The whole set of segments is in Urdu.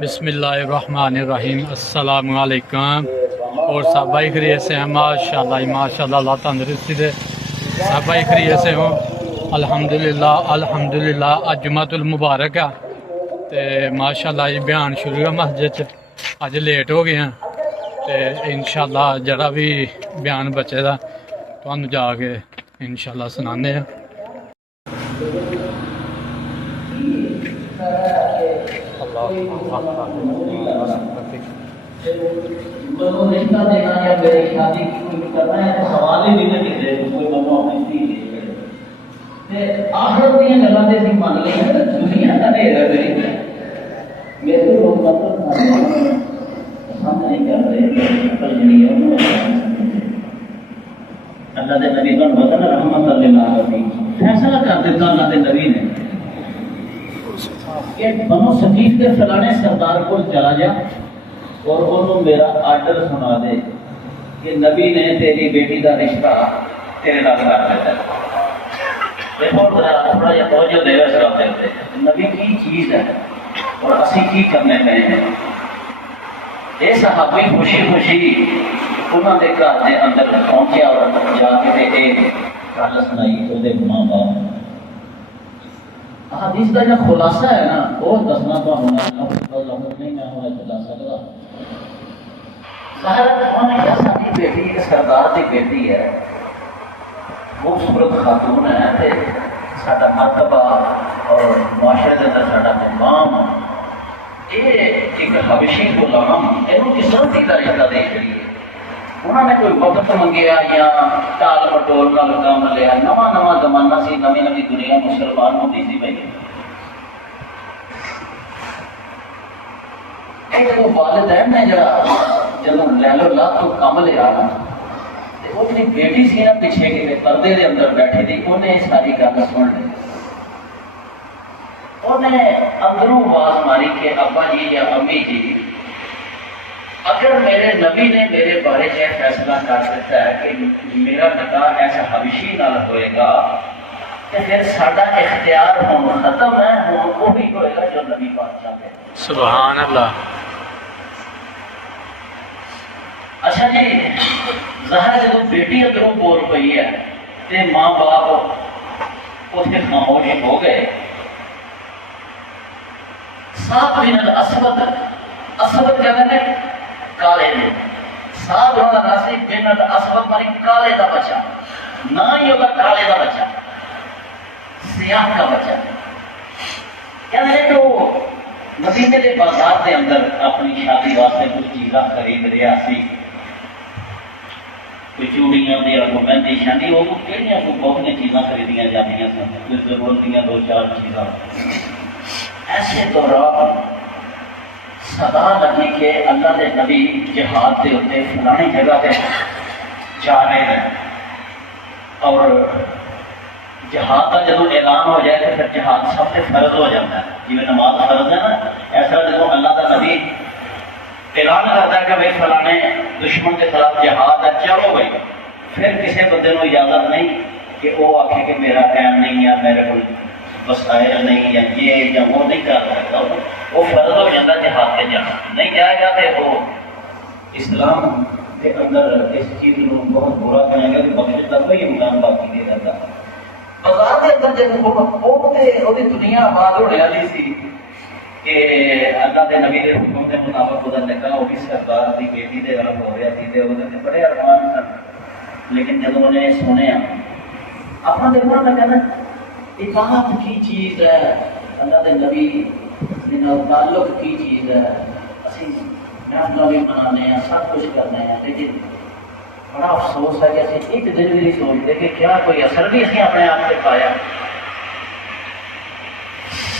بسم اللہ الرحمن الرحیم، السلام علیکم۔ اور سب بھائی خیریت سے ہیں؟ ماشاءاللہ اللہ تندرستی دے، سب بھائی خیریت سے ہوں الحمدللہ۔ اج جمعۃ المبارک ہے تے ماشاءاللہ یہ بیان شروع ہے مسجد چ، اج لیٹ ہو گئے ہیں تے انشاءاللہ جڑا بھی بیان بچے دا تانوں جا کے انشاءاللہ سنانے ہیں۔ رشتہ دینا یا میری شادی کرنا ہے تو سوال ہی نہیں کہ کوئی بندہ اپنی دھی دے آخر دیا گلا سے من لی دنیا کا نہیں رہے میرے لوگ مطلب پسند نہیں کر رہے اللہ کے نبی کا بدن رحمت اللہ علیہ فیصلہ کر دیتا اللہ کے نبی نے کہ بنو ثقیف کے فلانے سردار کو چلا جا اور انہوں میرا آرڈر سنا دے کہ نبی نے تیری بیٹی کا رشتہ تیرے نال کر دیتا ہے۔ دیکھو تھوڑا جہا توجہ دے اس رابطے سے نبی کی چیز ہے اور اسی کی کرنے پہ ہیں۔ یہ صحابی خوشی خوشی انہوں نے گھر کے اندر پہنچیا اور جا کے گل سنائی وہ ماں باپ حدیث کا جو خلاصہ ہے نا وہ دسنا تو ہونا نہیں میں ہونا چلا سکتا۔ ظاہر ہے ساری بیٹی ایک سردار کی بیٹی ہے، خوبصورت خاتون ہے، سارا مرتبہ اور معاشرے کے اندر سارا مقام یہ ایک حبشی غلام یہ کس طرح کی رشتہ دیکھ رہی ہے۔ انہوں نے کوئی وقت منگیا یا ٹال مٹول کا کام لیا، نواں زمانہ سی، نویں دنیا مسلمان ہوتی سی بھائی۔ جب والدین نے جب لہلو لاہ تو کام لیا نا وہ اپنی بیٹی سی نا پیچھے کے پردے کے اندر بیٹھی تھی، انہیں ساری گل سن لی۔ انہیں اندروں آواز ماری کہ ابا جی یا امی جی اگر میرے نبی نے میرے بارے یہ فیصلہ کر دیتا ہے کہ میرا نکاح ایسا حبشی نال ہوئے گا تو پھر سارا اختیار ہوں ختم ہے، ہوں وہی ہوئے گا جو نبی پاک چاہتے ہیں۔ سبحان اللہ۔ اچھا جی، ظاہر جب بیٹی ادھروں بول پئی ہے تو ماں باپ اتنے خاموش ہو گئے۔ صاحب بن الاسود، اسود کہتے ہیں کالے نے، صاحب والا ناسی بن الاسود ماری کالے کا بچہ، نہ ہی ہوگا کالے کا بچہ، سیاہ کا بچہ۔ کہتے ہیں کہ مدینے کے بازار کے اندر اپنی شادی واسطے کچھ چیزاں خرید رہا سی، کوئی چوڑیاں دیا کو مہندی شادی وہ کہڑیاں کو بہت چیزاں خریدیاں جاتی سن، کوئی ضرورت دیا دو چار چیزاں۔ ایسے دوران صدا لگی کہ اللہ کے نبی جہاد کے اتنے فلانی جگہ پہ جا رہے ہیں، اور جہاد کا جب اعلان ہو جائے تو پھر جہاد سب سے فرض ہو جاتا ہے، جی نماز فرض ہے نا، ایسا جب اللہ کا نبی اعلان کرتا ہے کہ بھائی فلانے دشمن کے خلاف جہاد ہے چلو بھائی، پھر کسی بندے کو اجازت نہیں کہ وہ آخے کہ میرا ٹائم نہیں ہے، میرے کو وسائل نہیں یا یہ یا وہ نہیں کر سکتا، وہ فرض ہو جاتا جہاد کے جانا نہیں جائے گا تو وہ اسلام کے اندر اس چیز کو بہت برا کرے گا کہ بخش کا کوئی امکان باقی نہیں رہتا۔ بازار کے اندر جب دنیا آباد ہونے والی سی کہ اللہ کے نبی کے حکم کے مطابق وہ نکاح وہ بھی سرکار کی بیٹی کے گھر ہو رہا تھی، وہ بڑے ارمان سن، لیکن جب انہوں نے سنیا اپنا دیکھنا میں کہنا اطاعت کی چیز ہے، اللہ کے نبی تعلق کی چیز ہے، اسی محفل بھی منانے ہیں، سب کچھ کرنے ہیں، لیکن بڑا افسوس ہے کہ اسی ایک دن بھی نہیں سوچتے کہ کیا کوئی اثر بھی اسی اپنے آپ سے پایا۔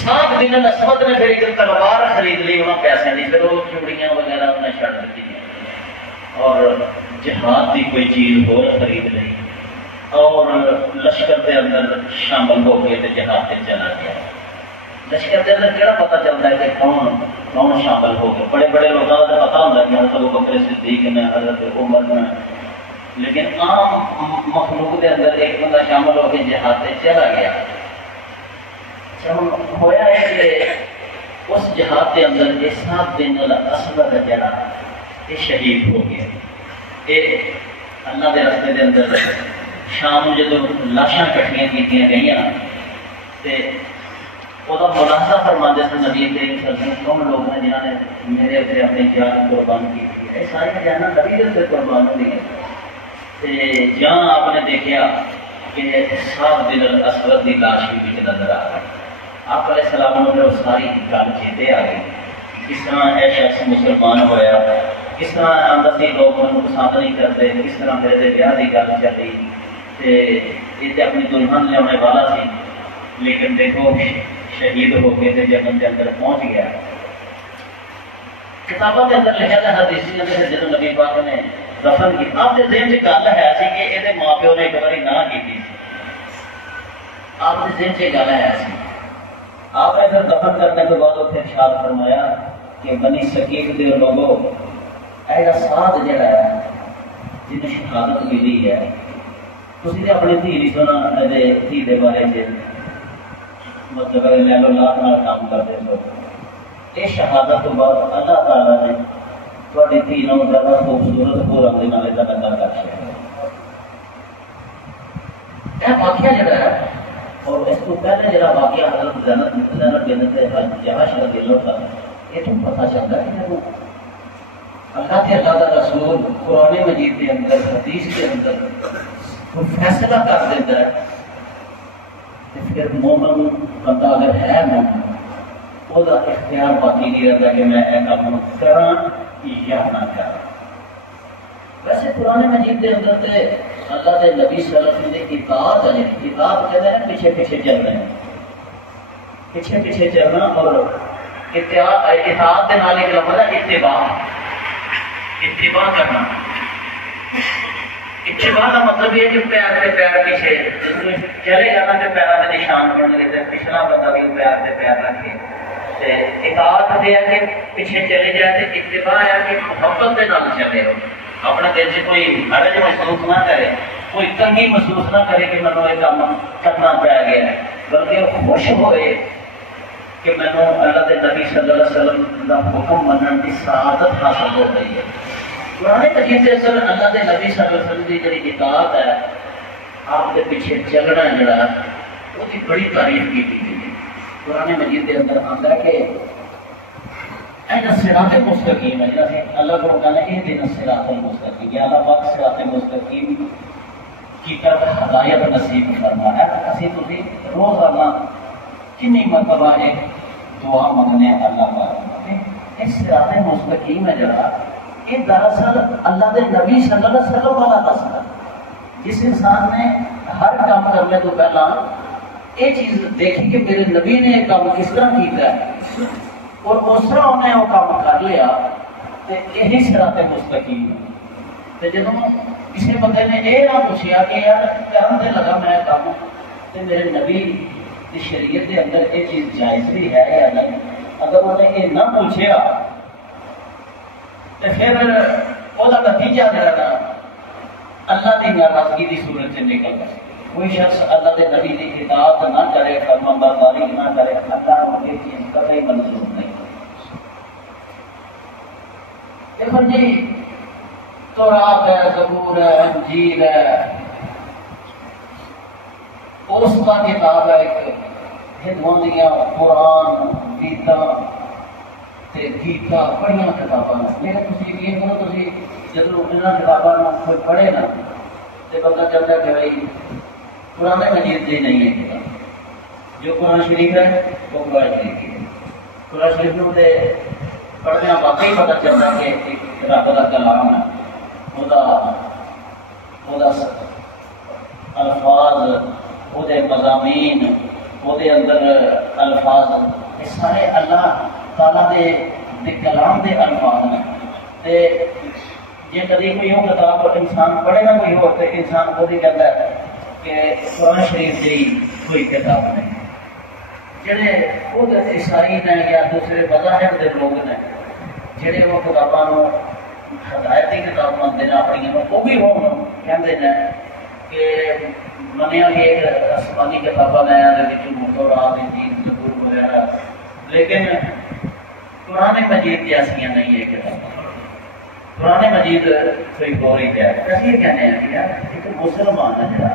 صاحب بن الاسود نے پھر ایک تلوار خرید لی انہوں پیسے دی، پھر وہ چوڑیاں وغیرہ انہیں چھڑ دیتی ہیں اور جہاد کی کوئی چیز ہو خرید لی اور لشکر کے اندر شامل ہو گئے تو جہاد سے چلا گیا۔ لشکر کے اندر کہڑا پتہ چلتا ہے کہ کون شامل ہو گئے؟ بڑے بڑے لوگوں کا پتہ ہوتا ہے کہ حضرت ابوبکر صدیق نے، حضرت عمر نے، لیکن عام مخلوق کے اندر ایک بندہ شامل ہو کے جہاد سے چلا گیا۔ ہویا ہے کہ اس جہاد کے اندر اسحاق بن الاسود جڑا یہ شہید ہو گیا. یہ اللہ کے رستے کے اندر شام جدو لاشاں کٹھیاں کی گئی تو وہ ملاحظہ فرماتے سن نبی کریم صلی اللہ علیہ وسلم کون لوگ ہیں جنہوں نے میرے اتنے اپنی جان قربان کی تھی. یہ ساری جانا نبی کے اتنے قربان ہوئی ہے. جہاں آپ نے دیکھا کہ اسحاق بن الاسود کی لاش بھی نظر آ رہی. آپ علیہ السلام نے ساری گل چیتے آ گئی کس طرح یہ شخص مسلمان ہویا, کس طرح آمدنی لوگ ان پسند نہیں کرتے, کس طرح میرے بیاہ کی گل چلی یہ تو اپنی دلہن لیا والا سی لیکن دیکھو شہید ہو کے جنم کے اندر پہنچ گیا. کتابوں کے اندر لکھا تھا حدیث کے اندر جب نبی پاک نے دفن کی آپ کے ذہن سے گل ہے سی کہ یہ ماں پیو نے ایک بار نہ کی. آپ کے ذہن سے گل ہے سی آپ نے پھر دفن کرنے کے بعد اتنے ارشاد فرمایا کہ بنی سکیف کے لوگوں ایسا ساتھ جڑا ہے جن شہادت ملی ہے تھی اپنی دھی نہیں سنا دھی کے بارے میں مطلب لو لاکھ کام کرتے سو. یہ شہادت تو بعد اللہ تعالیٰ نے تھوڑی دھی نو زیادہ خوبصورت ہو رنگ نالے کا لگا کر چکا. یہ واقعہ جڑا ہے اور اس کو پہلے جڑا واقعہ حضرت زینب بنت جہش رضی اللہ تھا یہ تو پتہ چلتا ہے کہ اللہ کے اللہ کا رسول قرآن مجید کے اندر حدیث کے اندر کوئی فیصلہ کر دیتا ہے تو پھر مومن بندہ اگر ہے مومن وہ اختیار باقی نہیں رہتا کہ میں یہ کام کراں یا نہ کراں. ویسے قرآن مجید کے اندر تے اللہ کے نبی صلی اللہ علیہ وسلم کی اطاعت ہے. اطاعت کہتے ہیں پیچھے پیچھے چل رہے ہیں, پیچھے پیچھے چلنا. اور اطاعت کے نال ایک لفظ ہے اتباع, اتباع کرنا. اتباع کا مطلب یہ کہ پیر کے پیر پیچھے چلے جانا کہ پیروں کے نشان بن گئے پچھلا بندہ بھی پیر کے پیر رکھے. اطاعت یہ ہے کہ پیچھے چلے جائے. اتباع ہے کہ محبت کے نال چلے ہو, اپنے دل سے کوئی حرج محسوس نہ کرے, کوئی تنگی محسوس نہ کرے کہ میں یہ کام کرنا پی گیا ہے, بلکہ خوش ہوئے کہ میں اللہ کے نبی صلی اللہ علیہ وسلم کا حکم منن کی سعادت حاصل ہو گئی ہے. قرآن مجید کے اثر اللہ کے نبی صلی اللہ علیہ وسلم کی جی اطاعت ہے آپ کے پیچھے چلنا جڑا وہ بڑی تعریف کی گئی. قرآن مجید کے اندر آتا ہے کہ صراط مستقیم ہے جیسے اللہ کو کہنا ہے دن صراط المستقیم یا اللہ پاک صراط مستقیم کی طرف ہدایت نصیب فرما ہے. اسی تھی روزانہ کنی مرتبہ ایک دعا منگنے اللہ پاک اس صراط مستقیم ہے جڑا یہ دراصل اللہ کے نبی صلی اللہ علیہ وسلم والا دستا. جس انسان نے ہر کام کرنے تو پہلا یہ چیز دیکھی کہ میرے نبی نے یہ کام کس طرح کیا ہے اور اس طرح انہیں وہ کام کر لیا تو یہی صراط مستقیم. تو جب کسی بندے نے یہ نہ پوچھا کہ یار کرنے لگا میں کام تو میرے نبی کی شریعت کے اندر یہ چیز جائز بھی ہے یا نہیں, اگر انہیں یہ نہ پوچھا تو پھر وہ نتیجہ جڑا نا اللہ کی ناراضگی کی صورت سے نکل گیا. کوئی شخص اللہ کے نبی کی اطاعت نہ کرے, فرمانبرداری نہ کرے, اللہ کو یہ چیز کبھی منظور نہیں. دیکھو جی تورات ہے, زبور ہے, انجیل ہے, اس کا کتاب ہے ایک ہندوؤں دیا قرآن, گیتا بڑی کتاباں لیکن تھی یقین کرو تھی جب یہاں کتابوں کوئی پڑھے نا تو بندہ چلتا کہ بھائی قرآن مجید سے نہیں ہے کتاب. جو قرآن شریف ہے وہ قرآن شریف کی ہے. قرآن شریف میں پڑھنے واقعی پتہ چلتا کہ رب کا کلام ہے, الفاظ وہ مضامین وہ اندر الفاظ یہ سارے اللہ تعالیٰ دے کلام دے الفاظ ہیں. جی کدی کوئی وہ کتاب انسان پڑھے نا کوئی اور انسان کو کہتا ہے کہ قرآن شریف کی کوئی کتاب نہیں. جڑے وہ عیسائی نے یا دوسرے مذاہب کے لوگ نے جڑے وہ کتابوں ہدایتی کتاب منتے ہیں اپنی وہ بھی ہوں کہتے ہیں کہ منیا کہ ایک آسمانی کتابیں نے تورات انجیل لیکن قرآن مجید جیسیاں نہیں ہے کتاب. قرآن مجید کوئی اور ہی ہے. اسی کہنے ہیں کہ یار ایک مسلمان ہے جڑا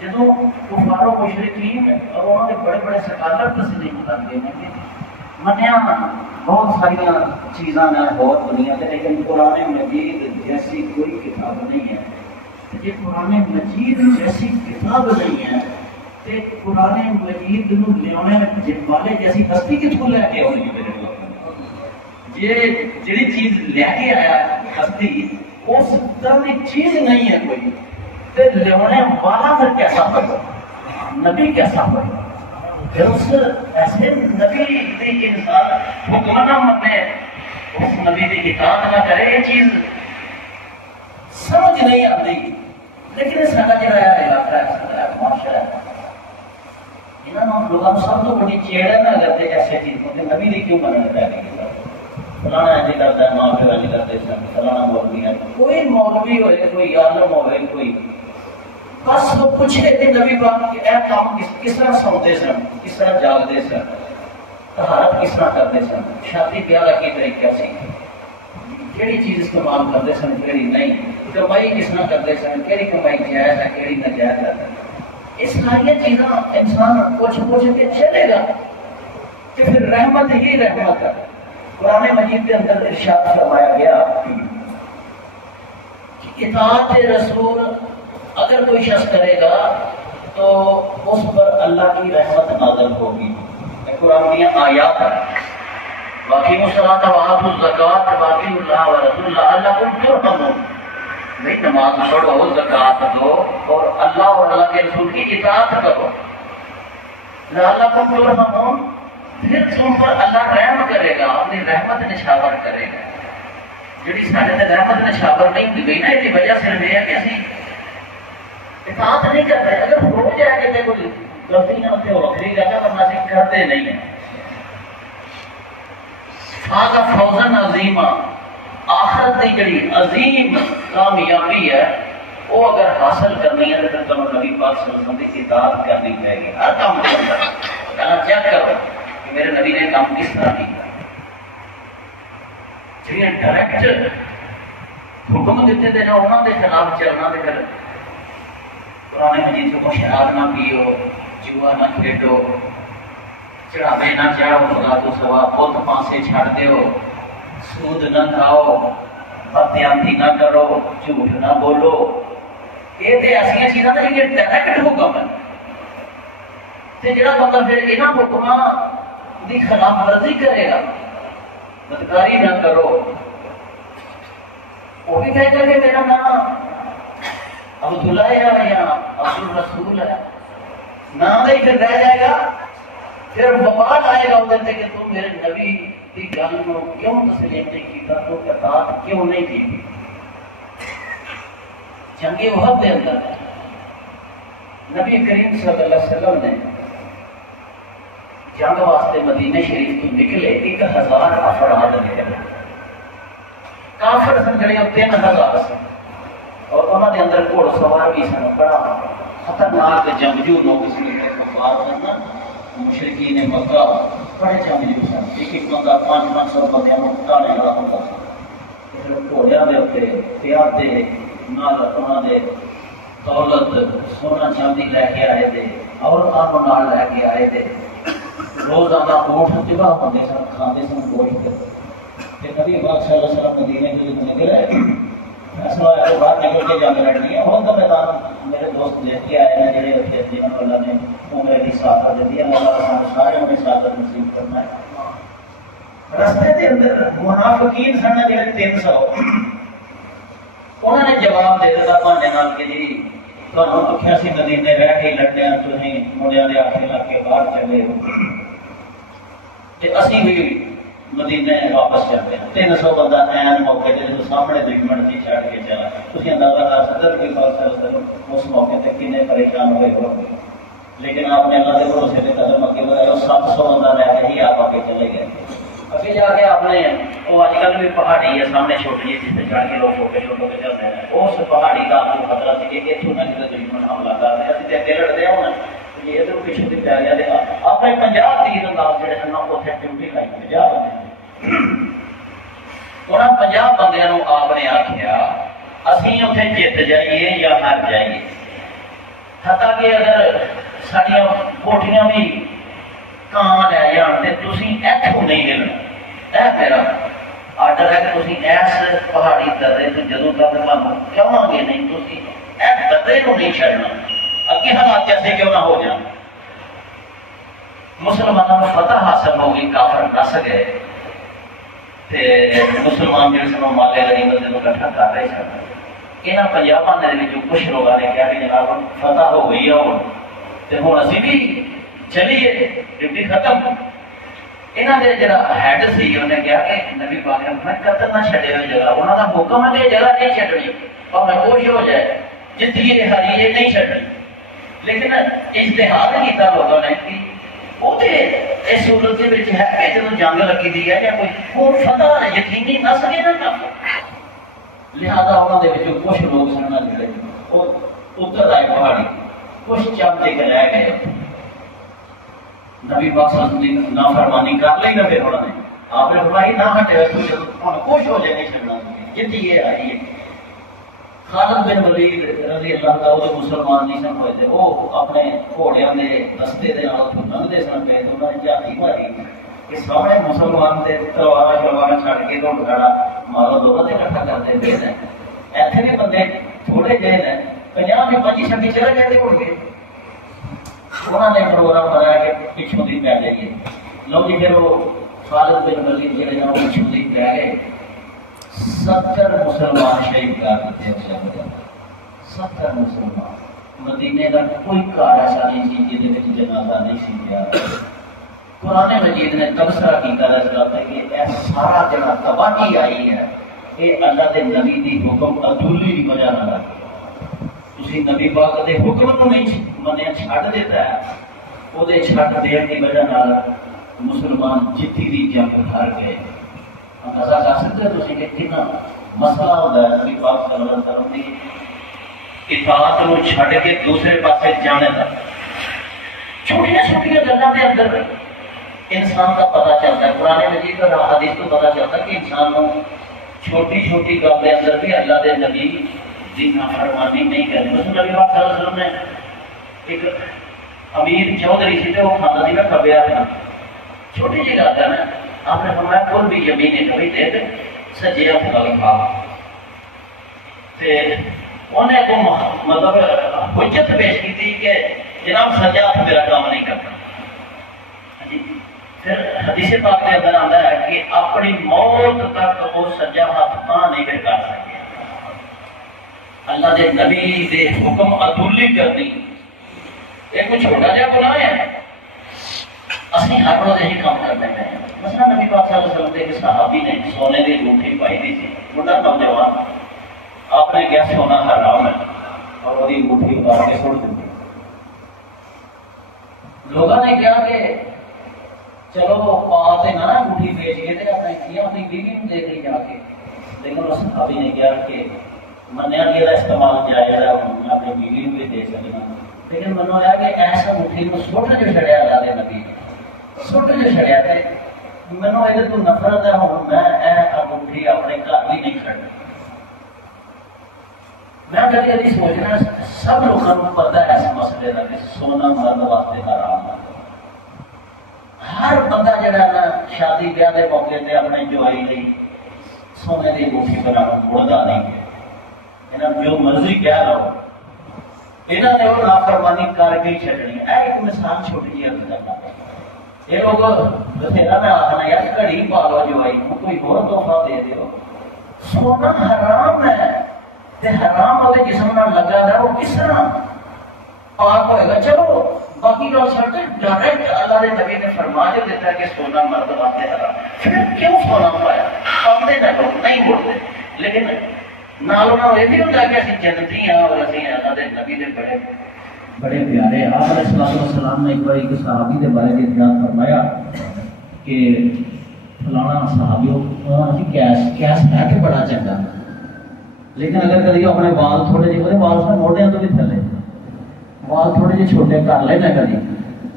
جدوں کفار و مشرکین اور انہوں نے بڑے بڑے سکالر تصدیق کرتے ہیں کہ منیا بہت ساری چیزاں ہیں بہت دنیا سے، لیکن قرآن مجید جیسی کوئی کتاب نہیں ہے. یہ قرآن مجید جیسی کتاب نہیں ہے تے قرآن مجید نو لیانے والے جیسی ہستی کتوں لے کے آؤں گی میرے کو؟ یہ جڑی چیز لے کے آیا ہستی اس طرح کی چیز نہیں ہے کوئی، تے لیانے والا پھر کیسا ہوگا؟ نبی کیسا ہوگا؟ پھر اس ایسے نبی کی انسان حکم نہ مانے، اس نبی کی اطاعت نہ کرے، یہ چیز سمجھ نہیں آتی. لیکن اس کا جڑا علاقہ ہے معاشرہ ہے، انہوں نے لوگوں سب تو بڑی چیڑ نہ کرتے ایسے چیز کو کہ نبی نے کیوں منع کر دیا. فلانا ایسے کرتا ہے، ماں پیو ایسے کرتے ہیں، فلانا مولوی ہے. کوئی مولوی ہوئے، کوئی عالم ہوئے، کوئی بس وہ پوچھے کہ نبی پاک کہ اے کام کس طرح سوتے سن، کس طرح جاگتے سن، طہارت کس طرح کرتے سن، شادی بیاہ کا کی طریقہ سی، کیڑی چیز استعمال کرتے سن کیڑی نہیں، کمائی کس طرح کرتے سن، کیڑی کمائی جائز ہے کیڑی ناجائز ہے. اس ساری چیزاں انسان پوچھ کے چلے گا کہ پھر رحمت ہی رحمت ہے. قرآن مجید کے اندر ارشاد فرمایا گیا کہ اطاعت رسول اگر کوئی شخص کرے گا تو اس پر اللہ کی رحمت نازل ہوگی. قرآن کی آیات ہے. باقی الصلاۃ وآتوا الزکوٰۃ باقی اللہ ورسول لعلکم ترحمون. بھائی نماز پڑھو، زکوٰۃ دو اور اللہ اور اللہ کے رسول کی اطاعت کرو. لعلکم ترحمون، پھر تم پر اللہ رحم کرے گا، اپنی رحمت نشاور کرے گا. جڑی سارے تے رحمت نشاور نہیں ہوئی گئی نا، اس کی وجہ صرف یہ ہے کہ اسی اطاعت نہیں کر رہے. اگر ہو جائے کہ کوئی غلطی نہ ہوتی ہو وکری جگہ پر نہ کرتے نہیں ہیں. فاز فوزن عظیما، آخرت کی جڑی عظیم کامیابی ہے وہ اگر حاصل کرنی ہے تو پھر تمہیں نبی پاک صلی اللہ علیہ وسلم کی اطاعت کرنی پڑے گی ہر کام کے اندر. پہلا چیک کرو کہ میرے نبی نے کام کس طرح کیا. جی ڈائریکٹ حکم دیتے تھے نا انہوں کے خلاف چلنا، تو پھر قرآن مجید کو شراب نہ پیو، جوا نہ کھیڈو، چڑھاوے نہ چڑھو، خدا تو سوا بت پاسے چھڑ دیو، سود نہ کھاؤ، بدیانتی نہ کرو، جھوٹ نہ بولو. یہ تو ایسا چیزاں نے یہ ڈائریکٹ حکم ہے. جڑا بندہ پھر یہاں حکماں کی خلاف ورزی کرے گا، بدکاری نہ کرو، وہ بھی کہے گا کہ میرا نام عبداللہ ہے یا عبد الرسول ہے، نام ہی پھر رہ جائے گا. پھر بوال آئے گا ادھر کہ تم میرے نبی کی گل کو کیوں تسلیم نہیں کیتا، تو اطاعت کیوں نہیں کی. جنگ احد کے اندر نبی کریم صلی اللہ علیہ وسلم نے جنگ واسطے مدینہ شریف تو نکلے 1000 افراد نکلے. کافر سن جڑے 3000 سن اور انہوں نے اندر گھوڑ سوار بھی سن. بڑا خطرناک جنگجو لوگ اس لیے کفار سن، مشرکین مکہ بڑے جنگجو سن. ایک بندہ 500 بندیاں کو ٹالے والا ہوتا سن. گھوڑیاں دے اوپر پیادے نال انہوں نے دولت سونا چاندی لے کے آئے تھے، عورتوں کو نال لے کے آئے تھے. روزانہ اونٹ جگہ ہوتے سن، کھاتے سن گوشت. نبی پاک صلی اللہ علیہ وسلم مدینے کے لیے نکلے، فیصلہ ہے باہر نکل کے جنگ لڑنی ہے. ہوں تو میدان میرے دوست لے کے آئے ہیں جڑے اتنے جنہوں کو اللہ نے عمرے کی سعادت دی ہے. اللہ سارے انہیں سعادت نصیب کرنا ہے. رستے کے اندر منافقین سن جڑے 300 انہوں نے جواب دے دیتا بہانے نال کہ جی تمہیں آخیا سی مدینے رہ کے لڑنے، تھی منڈیا کے آخر لگ کے باہر چلے تو اسی بھی مدینے واپس چلتے ہیں. 300 بندہ این موقع جب سامنے دشمن سے چھڑ کے چلا. تھی اندازہ کر سکتے کہ اس موقع سے کنے پریشان ہوئے ہو. لیکن آپ نے اللہ کے بھروسے کے قدم اگے بڑھائے. 700 بندہ لے کے ہی آپ آگے چلے گئے. ابھی جا کے آپ نے وہ آج کل بھی پہاڑی ہے سامنے چھوٹی جی جس پہ چڑھ کے لوگ چھوٹے چھوٹے کے چلتے ہیں. اس پہاڑی کا آپ کو خطرہ سی کہ اتوں نہ کسی دشمن حملہ کر رہے ہیں. ابھی اگے لڑتے ہونا یہ ادھر پیچھے بھی پی گیا. اپنے 50 تیر انداز جڑے ہیں اتنے ڈیوٹی اسی اتنے جیت جائیے یا ہار جائیے. حتیٰ کہ اگر ساڑیاں کوٹیاں بھی کان لے جان تو تھی اتوں نہیں ہلنا. یہ میرا آرڈر ہے کہ تھی اس پہاڑی درے تو جدوں تک کہاں گے نہیں تھی اس درے کو نہیں چڑھنا. اگے حالات جیسے کیوں نہ ہو جان. مسلمانوں کو فتح حاصل ہو گئی, کافر نس گئے. مسلمان جڑے سن مالے غنیمت جب کٹھا کر رہے سن, یہاں پنجاباں دے کچھ لوگوں نے کہا کہ جناب فتح ہو گئی ہے ہوں اسی بھی چلیے ڈیوٹی ختم. یہاں کے جڑا ہیڈ سی انہیں کہا کہ نبی پاک نے میں قتل نہ چھڑے ہوئے جگہ, انہوں کا حکم ہے کہ جگہ نہیں چھڈنی اور میں کوشش ہو جائے جتیے ہریے نہیں چھڈنی. لیکن اجتہاد کیتا لوگوں نے کہ وہ اس صورت کے ہے کہ جب جنگ لگی دی ہے یا کوئی خون فتح یقینی نہ سکے نا کافر, لہذا انہوں نے کچھ لوگ سننا جڑے وہ اتر آئے پہاڑی, کچھ چمچے کے لے گئے. نبی پاک صلی اللہ علیہ وسلم کی نافرمانی کر لی نا, پھر انہوں نے آپ نے فرمایا نہ ہٹے خوش ہو جائے نہیں چڑھنا جتنی یہ آئی ہے. خالد بن ولید رضی اللہ تعالیٰ وہ مسلمان نہیں سن ہوئے تھے, وہ اپنے گھوڑیاں کے دستے کے لنگتے سن پے تو انہوں نے جاتی ماری کہ سامنے مسلمان کے تلوار شلوار چھڑ کے تو گھڑا مارو دو اکٹھا کرتے پے ہیں. ایتھے بھی بندے تھوڑے جہے ہیں 50 25 چھٹی چلے گئے اڑ گئے. انہوں نے پروگرام بنایا کہ پچھوں دی پی جائیے. لو جی پھر وہ خالد بن ولید جڑے ہیں وہ پچھوں دی پی گئے. 70 مسلمان شہید کر دیتے اس وقت. 70 مسلمان. مدینے کا کوئی گھر ایسا نہیں سی جہد جنازہ نہیں سی گیا. قرآن مجید نے تبصرہ کیتا ہے کہ سارا جڑا تباہی آئی ہے یہ اللہ کے نبی کی حکم عدولی کی وجہ نہ لگی. تسی نبی پاک کے حکم کو نہیں منیا چھڈ دیتا ہے, وہ چھڈ دین کی وجہ نال مسلمان جتی دی جنگ ہار گئے. اندازہ کر سکتے ہو تسی کہ کتنا مسئلہ ہوتا ہے نبی پاک صلی اللہ علیہ وسلم کی اطاعت کو چھڈ کے دوسرے پاسے جانے کا. چھوٹیاں چھوٹیاں گلاں دے اندر انسان کا پتہ چلتا ہے. قرآن مجید اور حدیث کو پتہ چلتا ہے کہ انسان کو چھوٹی چھوٹی گل کے اندر بھی اللہ کے نبی کی نافرمانی نہیں کرنی. مثلا نبی پاک صلی اللہ علیہ وسلم نے ایک امیر چودھری سی تو وہ کھانا سی کھبیا تھا, چھوٹی جی گل ہے نا, آپ نے فرمایا کل بھی یمین کبھی دے دے سجے ہاتھ نال کھا. انہیں کو مطلب حجت پیش کی تھی کہ جناب سجا ہاتھ میرا کام نہیں کرتا. پھر حدیث پاک کے اندر آتا ہے کہ اپنی موت تک وہ سجا ہاتھ کہاں نہیں کر سکے. اللہ کے نبی کے حکم عدولی کرنی یہ کوئی چھوٹا جہا گناہ ہے. اسی ہر روز یہی کام کرتے ہیں. مثلا نبی پاک صلی اللہ علیہ وسلم کے ایک صحابی نے سونے کی انگوٹھی پائی دی تھی, بڑا نوجوان. آپ نے کیا سونا حرام ہے اور وہ انگوٹھی اتار کے چھوڑ دی. لوگوں نے کہا کہ چلو پاس نہ انگوٹھی بیچ کے تے اپنے کیا اپنی بیوی کو دے دی جا کے. لیکن اس صحابی نے کہا کہ منیا کہ استعمال جائز ہے, اپنی بیوی کو بھی دے سکنا. لیکن منو آیا کہ ایسا انگوٹھی کو سٹ جو چڑیا اللہ کے نبی نے, سٹ جو چڑیا تے منو یہ تو نفرت ہے. ہوں میں انگوٹھی اپنے گھر بھی نہیں چڑھنا. میں کبھی کبھی سوچنا سب لوگوں کو پتا ہے اس مسئلے کا کہ سونا مرد واسطے حرام ہے. ہر بندہ جڑا نا شادی بیاہ کے موقع تے اپنے جوائی لی سونے کی انگوٹھی بنانا مڑتا نہیں ہے. انہوں جو مرضی کہہ لو, انہوں نے وہ نافرمانی کر کے ہی چڈنی. ایک مثال چھوٹی جی ارد کرنا. یہ لوگ بتھیرا میں آخنا یار گھڑی پا لو جوائی کو, کوئی اور تحفہ دے دیو. سونا حرام ہے تے حرام والے جسم نہ لگا رہا وہ کس طرح پاک ہوئے گا. چلو باقی گل چھڑتے ڈائریکٹ اللہ کے نبی نے فرما جو دیتا ہے کہ سونا مرد واسطے حرام. پھر کیوں سونا پایا؟ پاندے نہ لوگ نہیں بولتے. لیکن نالوں یہ بھی ہوتا ہے کہ اسی جنتی ہیں اور اسی اللہ کے نبی کے بڑے بڑے پیارے. آپ علیہ الصلوۃ والسلام نے ایک بار ایک صحابی کے بارے میں بیان فرمایا کہ فلانا صحابی کیس ہے کہ بڑا چنگا, لیکن اگر کبھی اپنے وال تھوڑے جہے وال سے موڑے تو بھی تھلے وال تھوڑے جہے چھوٹے کر لے نہ کبھی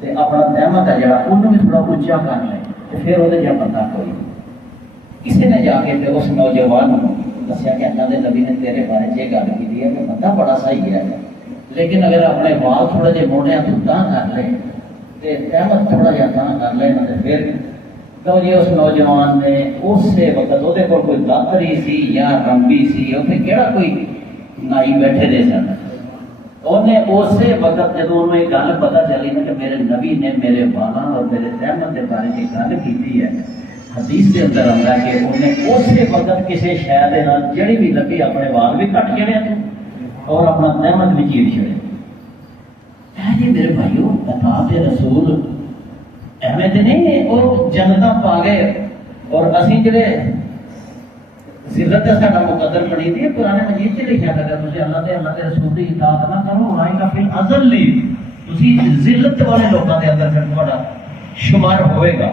تو اپنا تحمت ہے جڑا انہوں بھی تھوڑا اچا کر لے تو پھر وہ جا بندہ کوئی. کسی نے جا کے اس نوجوان دسیا کہ اللہ کے نبی نے تیرے بارے یہ گل کی ہے کہ بندہ بڑا صحیح ہے، لیکن اگر اپنے وال تھوڑے جہے موڑیا تو کر لے احمد تھوڑا جہا کر لے نا پھر تو جی اس نوجوان نے اسی وقت وہ کوئی داتری سی یا رمبی سی اتنے کہڑا کوئی نائی بیٹھے دے سن، انہیں اسی وقت جب انہوں یہ گل پتہ چلی نا کہ میرے نبی نے میرے والاں اور میرے احمد کے بارے میں گل کی ہے، حدیث کے اندر آتا ہے کہ انہیں اسی وقت کسی شہر کے نال جڑی بھی لگی اپنے وال بھی کٹ چڑیا تو اور اپنا احمد بھی چیر چڑے۔ جی میرے بھائیو اطاعت رسول ایویں تو نہیں وہ جنتاں پا گئے اور اسی جڑے ذلت ساڈا مقدر بنی تھی قرآن مجید سے لکھا تھا کہ اللہ کے رسول کی اطاعت نہ کرو اولئک فی الاذل، تسی ذلت والے لوگوں کے اندر پھر تہاڈا شمار ہوئے گا۔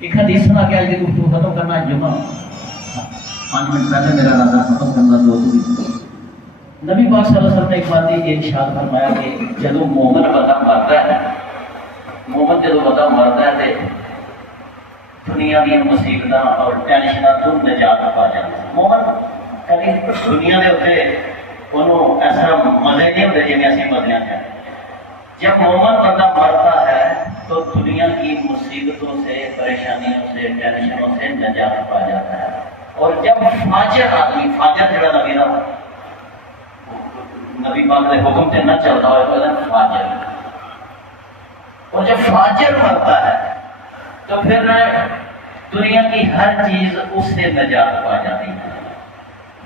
ایک حدیث سنا کے آج گفتگو ختم کرنا ہے، جمعہ 5 منٹ پہلے میرا ارادہ ختم کرنا دوست نبی پاک صلی اللہ علیہ وسلم نے ایک بات یہ ارشاد فرمایا کہ جب مومن بندہ مرتا ہے، مومن جب بندہ مرتا ہے تو دنیا دیا مصیبت اور ٹینشن تو نجات پا جاتا ہے۔ مومن کبھی دنیا کے اتنے انہوں ایسا مزے نہیں ہوتے جی اسی مزے ہیں۔ جب مومن بندہ مرتا ہے تو دنیا کی مصیبتوں سے، پریشانیوں سے، ٹینشنوں سے نجات پا جاتا ہے۔ اور جب فاجر آدمی، فاجر جڑا نبی پاک کے حکم سے نہ چلتا ہو تو فاجر، اور جب فاجر مرتا ہے تو پھر دنیا کی ہر چیز اس سے نجات پا جاتی ہے۔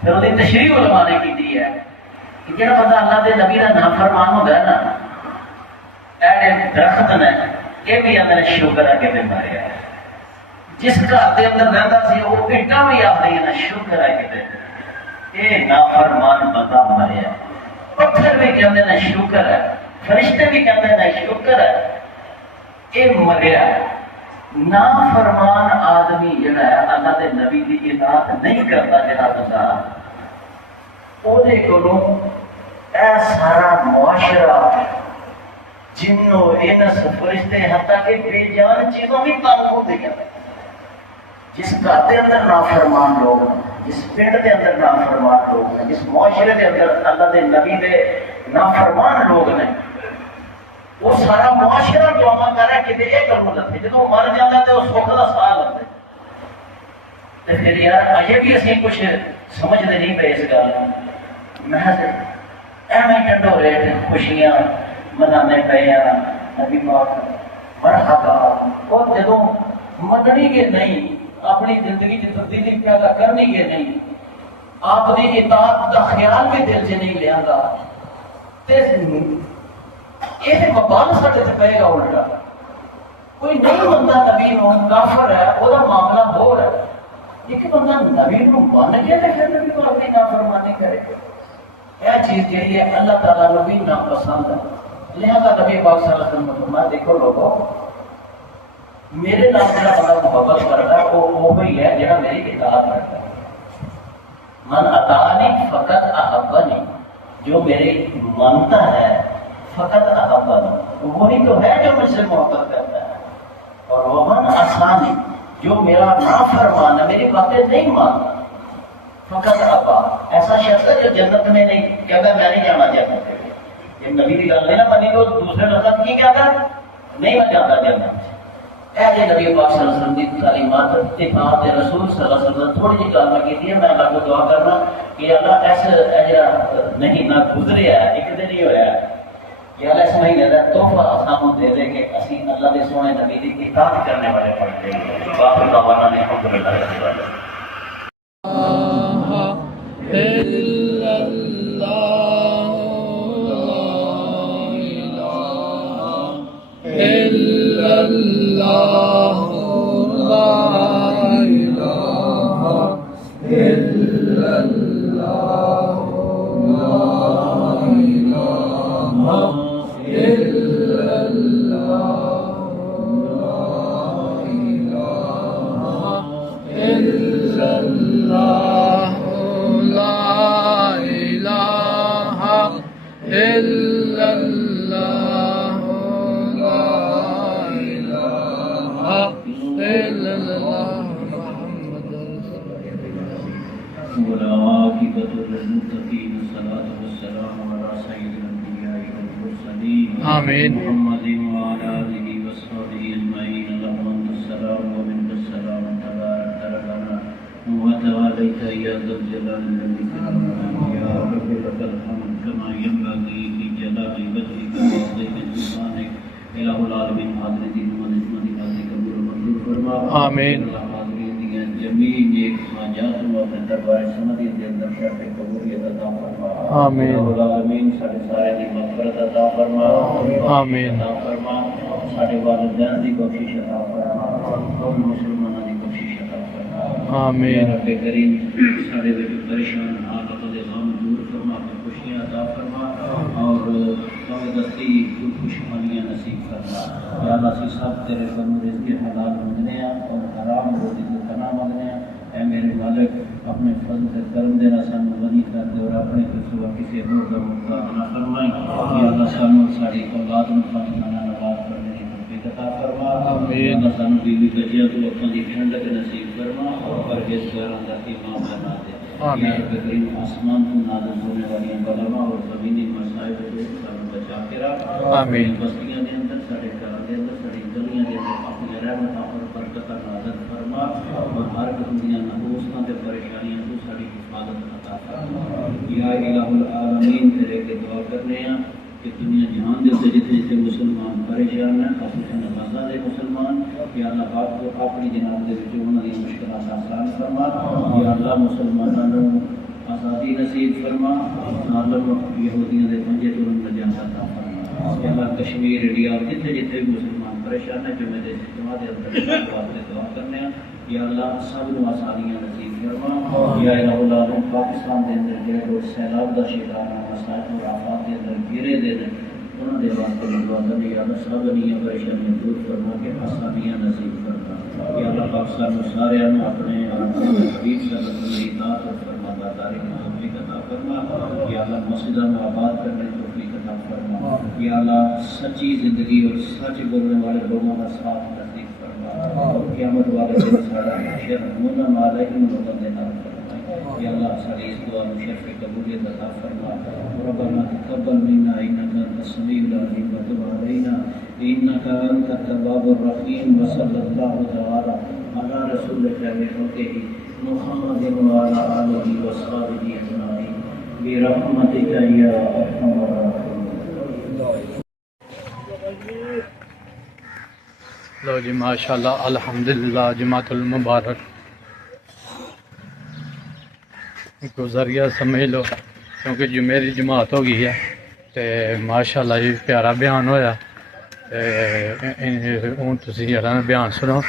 پھر وہ تشریح علماء نے کی ہے کہ جڑا بندہ اللہ کے نبی کا نافرمان ہوتا ہے نا، ایڈے درخت نے یہ بھی اندر شکر ہے کہ مریا ہے، جس گھر کے اندر رہتا سی وہ اٹا بھی آتی ہے نا شکر ہے کہ یہ نافرمان بندہ مریا، پتھر بھی کہتے ہیں شکر ہے، فرشتے بھی کہتے ہیں شکر ہے یہ مریا ہے۔ نافرمان آدمی جڑا ہے اللہ کے نبی کی اطاعت نہیں کرتا، جڑا بندہ وہ اے سارا معاشرہ جنوں انس فرشتے حتیٰ کہ بے جان چیزوں بھی تنگ ہوتی ہیں۔ جس گھر کے اندر نافرمان لوگ ہیں، جس پنڈ کے اندر نافرمان لوگ ہیں، جس معاشرے کے اندر اللہ کے نبی کے نافرمان لوگ ہیں، وہ سارا معاشرہ دعا کر رہا ہے کہ یہ کروں لگتے جب وہ مر جاتا ہے تو اس وقت کا سال لگتا ہے۔ تو پھر یار اجے بھی اسی کچھ سمجھتے نہیں پے اس گل محض ایویں ڈنڈورے خوشیاں منانے پے ہیں نبی پاک مرحبا، اور جدوں مننی کے نہیں اپنی زندگی کی تبدیلی پیدا کرنی کے نہیں آپ کی اطاعت کا خیال بھی دل سے نہیں لیا گا یہ وبال سارے سے پے گا۔ الٹا کوئی نہیں بندہ نبی نو کافر ہے وہ معاملہ ہو رہا ہے، ایک بندہ نبی نو من کے تو پھر نبی کو اپنی نافرمانی کرے، یہ چیز جہی ہے اللہ تعالیٰ نو بھی ناپسند ہے۔ لہذا نبی پاک صلی اللہ علیہ وسلم نے فرمایا دیکھو لوگوں میرے نام جڑا بندہ محبت کرتا ہے وہ وہی ہے جڑا میری اطاعت کرتا ہے۔ من اطاعنی فقط احبنی، جو میری مانتا ہے فقط احبنی وہی تو ہے جو مجھ سے محبت کرتا ہے، اور ومن عصانی جو میرا نافرمان ہے میری باتیں نہیں مانتا فقط ابا، ایسا شخص ہے جو جنت میں نہیں کہتا میں نہیں جانا چاہتا۔ یہ نبی کی گل نہیں نہ بنی تو دوسرے لفظ کی کہتا نہیں میں جاتا جنت۔ اے نبی پاک صلی اللہ علیہ وسلم کی تعلیمات اتباع رسول صلی اللہ علیہ وسلم تھوڑی جی گل میں کی ہے، میں اللہ کو دعا کرنا کہ اللہ ایسا نہیں نہ گزریا ہے ایک دن ہی ہوا ہے یا اللہ اس مہینے کا تحفہ سانوں دے دے کہ اسی اللہ کے سونے نبی کی اطاعت کرنے والے بن جائیں۔ باقی دعوانا نے الحمدللہ رب العالمین۔ والعاقبة للمتقين الصلاة والسلام على سيد الأنبياء والمرسلين آمين. محمد وعلى آله وصحبه أجمعين. اللهم أنت السلام ومنك السلام تبارك ربنا وتعاليت يا ذا الجلال والإكرام. يا رب لك الحمد كما ينبغي لجلال وجهك وعظيم سلطانك. إله العالمين حاضرين ونجمة حاضر قبول منظور فرما. آمين. جمیل ایک حاجات و اپنے دربار سمدی دے اندر شرف قبولیت عطا فرما. آمین. العالمین سارے سارے دی مغفرت عطا فرما. آمین. عطا فرما. سارے والدین دی بخشش عطا فرما. اور مسلمانوں دی بخشش عطا فرما. آمین. یا رب کریم سارے دے پریشان حالات دے غم دور فرما. خوشیاں عطا فرما اور دستی خوشحالیاں نصیب فرما. یا اللہ سی سب تیرے فضل و رزق حلال منگنے ہیں اور حرام روزی کو پناہ منگنے ہیں. اے میرے مالک اپنے فضل سے کرم دینا سانو غنی کر دے اور اپنے سوا کسی اور کا محتاج نہ فرمائیں. یا اللہ سانو ساری اولاد میں خاندانہ نواز کرنے کی توفیق عطا فرما. آمین. اللہ سانو بیوی بچیاں تو اپنی دی ٹھنڈک نصیب فرما اور پرہیزگاراں دا امام بنا دے. آمین. یا رب کریم آسمان کو نازل ہونے والی بلاؤں اور زمینی مصائب سے سانو بچا کے رکھ. آمین. بستیاں دے اندر سارے گھراں دے اندر ساری گلیاں دے اندر اپنی رحمت اور برکت نازل فرما اور ہر قسم دیاں نحوستاں تے پریشانیاں تو ساری حفاظت عطا فرما. یا الہ العالمین تیرے کے دعا کرنے ہیں کہ دنیا جہان دے اندر جتنے جتنے مسلمان پریشان ہیں خصوصاً غزہ دے مسلمان. یا اللہ پاک کو اپنی جناب دے وچ انہاں دی مشکلات آسان فرما. یا اللہ مسلماناں نوں آزادی نصیب فرما. ظالم یہودیاں دے پنجے تو نجات عطا فرما. یا اللہ کشمیر انڈیا جتنے جتنے مسلمان پریشان ہیں جو میرے اجتماع دے اندر واسطے دعا کرنے ہیں. یا اللہ سب نو آسانیاں نصیب فرما. یا الہ العالمین پاکستان دے اندر جڑے لوگ سیلاب دا شکار ہیں مسائل اور آفات دے اندر گھرے دے نے انہاں دے واسطے دعا کرنے. یا اللہ سب نیاں پریشانیاں دور فرما کے آسانیاں نصیب فرما. یا اللہ پاکستان نو سارے نو اپنے حبیب صلی اللہ علیہ وسلم کی اطاعت اور فرمانبرداری کی توفیق عطا فرما. یا اللہ مسجداں نو آباد کرنے کی توفیق عطا فرما. یا اللہ سچی زندگی اور سچ بولنے والے لوگوں کا ساتھ نصیب فرما اور قیامت والے دن سارا حشر مونا مالک مدد دینا فرما. یا اللہ ساری اس دعا میں شرف قبولیت عطا فرما. ربنا تقبل منا انك انت السميع العليم وتب علينا انك انت التواب الرحيم. وصلى الله تعالى على رسولك بحقه محمد وعلى اله وصحبه اجمعين برحمتك يا ارحم الراحمين. لو جی ماشاءاللہ الحمدللہ جماعت المبارک گزر گیا سمجھ لو کیونکہ جو میری جماعت ہو گئی ہے تو ماشاءاللہ یہ پیارا بیان ہویا. ہوں تسی جڑا بیان سنو.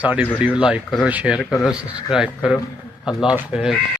ساری ویڈیو لائک کرو شیئر کرو سبسکرائب کرو. اللہ حافظ.